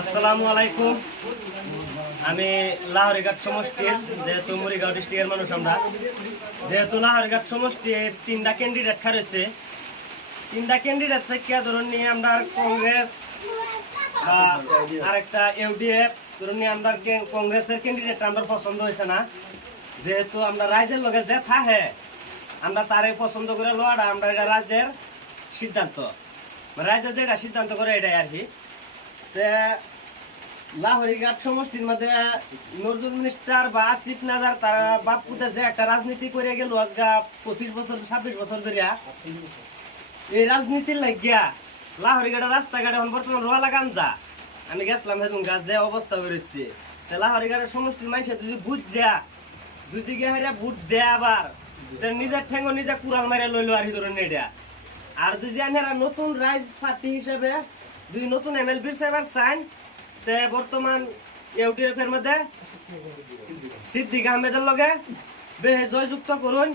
আসসালামু আলাইকুম। আমি লাহরিঘাট সমষ্টির যেহেতু মরিগাঁও ডিস্ট্রিক্টের মানুষ আমরা যেহেতু লাহরিঘাট সমষ্টির তিনটা ক্যান্ডিডেট খারেছে তিনটা ক্যান্ডিডেট থেকে ধরুন নিয়ে আমরা কংগ্রেস বা আরেকটা ইউডিএফ ধরুন নিয়ে আমরা কংগ্রেসের ক্যান্ডিডেট আমরা পছন্দ হয়েছে না, যেহেতু আমরা রাজ্যের লগে যে থাকে আমরা তারাই পছন্দ করে লড়া। আমরা এটা রাজ্যের সিদ্ধান্ত, রাজ্যের যেটা সিদ্ধান্ত করে এটাই আর কি। লাহরিঘাট সমষ্টির মধ্যে নজরুল মিনিস্টার বা আসিফ নাজার তারা বাপুতে যে একটা রাজনীতি করে গেল আজকে 25 বছর 26 বছর ধরিয়া, এই রাজনীতির লাগিয়া লাহরিঘাটের রাস্তাঘাটে এখন বর্তমান রোয়া লাগান যা আমি গেছিলাম হেদুন গাছ যে অবস্থা বেরোচ্ছে। লাহরিঘাটের সমষ্টির মানুষের যদি বুঝ যা যদি গিয়ে বুট দেয় আবার নিজের ঠেঙ্গ নিজে কুড়াল মারে লইলো আর ধরুন এটা। আর যদি আনারা নতুন রাইজ পার্টি হিসেবে দুই নতুন এমএলবির সাহেবের চাইন বর্তমান ইউটিউব এর মধ্যে সিদ্দিক আহমেদের লগে জয়যুক্ত করুন।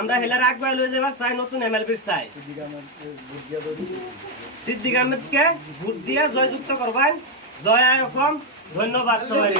আমরা হেলার আগবাই লই যাবার চাই নতুন এমএলবির চাই সিদ্দিক আহমেদকে ভোট দিয়ে জয়যুক্ত করবেন। জয় আয়কম, ধন্যবাদ সবাই।